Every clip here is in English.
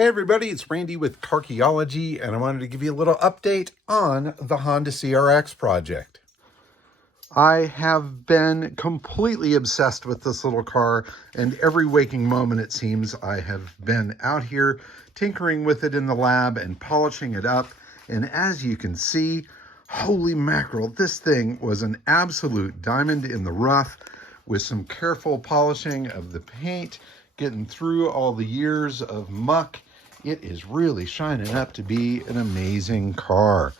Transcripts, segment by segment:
Hey everybody, it's Randy with Carchaeology, and I wanted to give you a little update on the Honda CRX project. I have been completely obsessed with this little car, and every waking moment it seems I have been out here tinkering with it in the lab and polishing it up. And as you can see, holy mackerel, this thing was an absolute diamond in the rough with some careful polishing of the paint, getting through all the years of muck. It is really shining up to be an amazing car.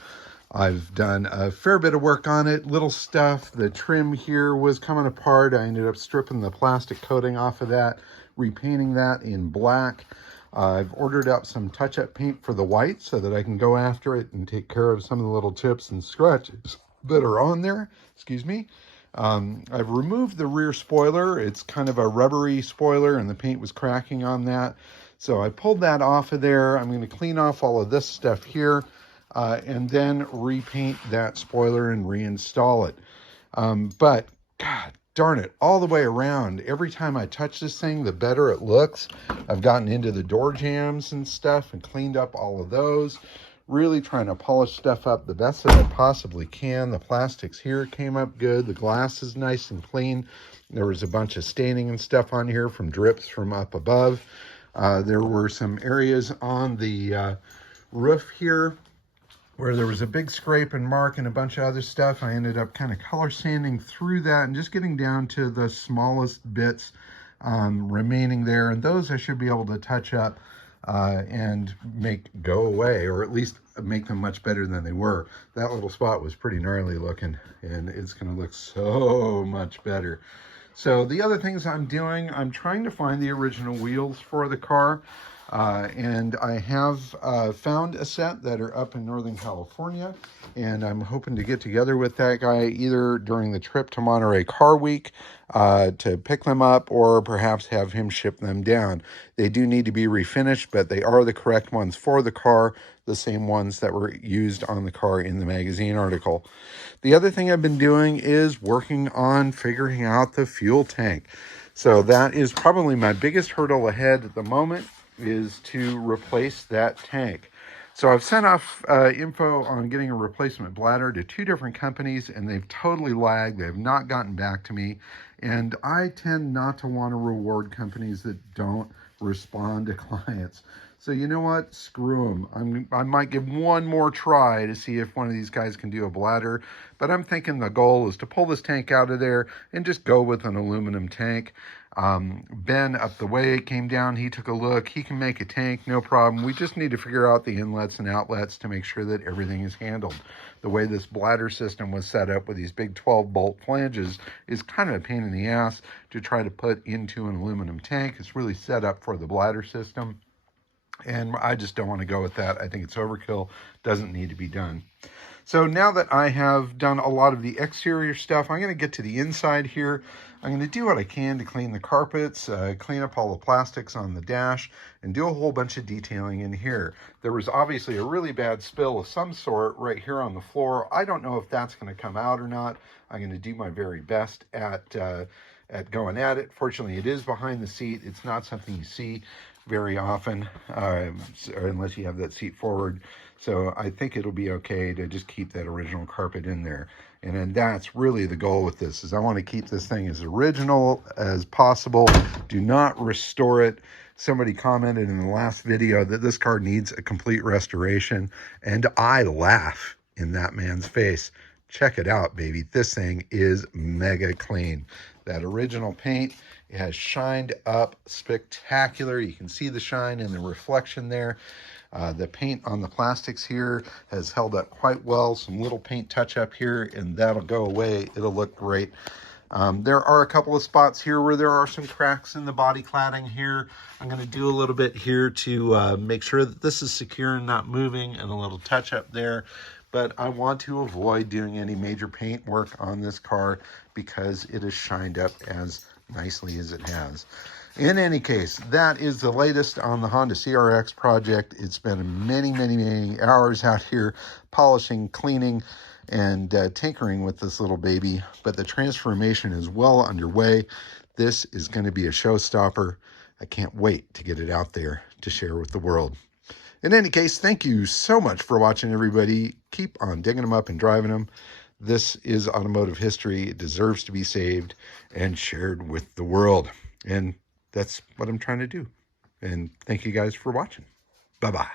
I've done a fair bit of work on it, little stuff. The trim here was coming apart. I ended up stripping the plastic coating off of that, repainting that in black. I've ordered up some touch-up paint for the white so that I can go after it and take care of some of the little chips and scratches that are on there. Excuse me. I've removed the rear spoiler. It's kind of a rubbery spoiler and the paint was cracking on that. So I pulled that off of there. I'm going to clean off all of this stuff here and then repaint that spoiler and reinstall it. But God darn it, all the way around, every time I touch this thing, the better it looks. I've gotten into the door jambs and stuff and cleaned up all of those. Really trying to polish stuff up the best that I possibly can. The plastics here came up good. The glass is nice and clean. There was a bunch of staining and stuff on here from drips from up above. There were some areas on the roof here where there was a big scrape and mark and a bunch of other stuff. I ended up kind of color sanding through that and just getting down to the smallest bits remaining there. And those I should be able to touch up and make go away, or at least make them much better than they were. That little spot was pretty gnarly looking, and it's going to look so much better. So the other things I'm doing, I'm trying to find the original wheels for the car. And I have found a set that are up in Northern California, and I'm hoping to get together with that guy either during the trip to Monterey Car Week to pick them up, or perhaps have him ship them down. They do need to be refinished, but they are the correct ones for the car, the same ones that were used on the car in the magazine article. The other thing I've been doing is working on figuring out the fuel tank. So that is probably my biggest hurdle ahead at the moment, is to replace that tank. So I've sent off info on getting a replacement bladder to 2 different companies, and they've totally lagged. They have not gotten back to me. And I tend not to want to reward companies that don't respond to clients. So you know what? Screw them. I might give one more try to see if one of these guys can do a bladder. But I'm thinking the goal is to pull this tank out of there and just go with an aluminum tank. Ben up the way came down, he took a look, he can make a tank, no problem. We just need to figure out the inlets and outlets to make sure that everything is handled. The way this bladder system was set up with these big 12-bolt flanges is kind of a pain in the ass to try to put into an aluminum tank. It's really set up for the bladder system, and I just don't want to go with that. I think it's overkill, doesn't need to be done. So now that I have done a lot of the exterior stuff, I'm going to get to the inside here. I'm going to do what I can to clean the carpets, clean up all the plastics on the dash, and do a whole bunch of detailing in here. There was obviously a really bad spill of some sort right here on the floor. I don't know if that's going to come out or not. I'm going to do my very best at going at it. Fortunately, it is behind the seat. It's not something you see very often, unless you have that seat forward. So I think it'll be okay to just keep that original carpet in there. And then that's really the goal with this, is I want to keep this thing as original as possible. Do not restore it. Somebody commented in the last video that this car needs a complete restoration, and I laugh in that man's face. Check it out, baby. This thing is mega clean. That original paint has shined up spectacular. You can see the shine and the reflection there. The paint on the plastics here has held up quite well. Some little paint touch up here, and that'll go away. It'll look great. There are a couple of spots here where there are some cracks in the body cladding here. I'm going to do a little bit here to make sure that this is secure and not moving, and a little touch up there. But I want to avoid doing any major paint work on this car because it is shined up as nicely as it has. In any case, that is the latest on the Honda CRX project. It's been many, many, many hours out here polishing, cleaning, and tinkering with this little baby. But the transformation is well underway. This is going to be a showstopper. I can't wait to get it out there to share with the world. In any case, thank you so much for watching, everybody. Keep on digging them up and driving them. This is automotive history. It deserves to be saved and shared with the world. And that's what I'm trying to do. And thank you guys for watching. Bye-bye.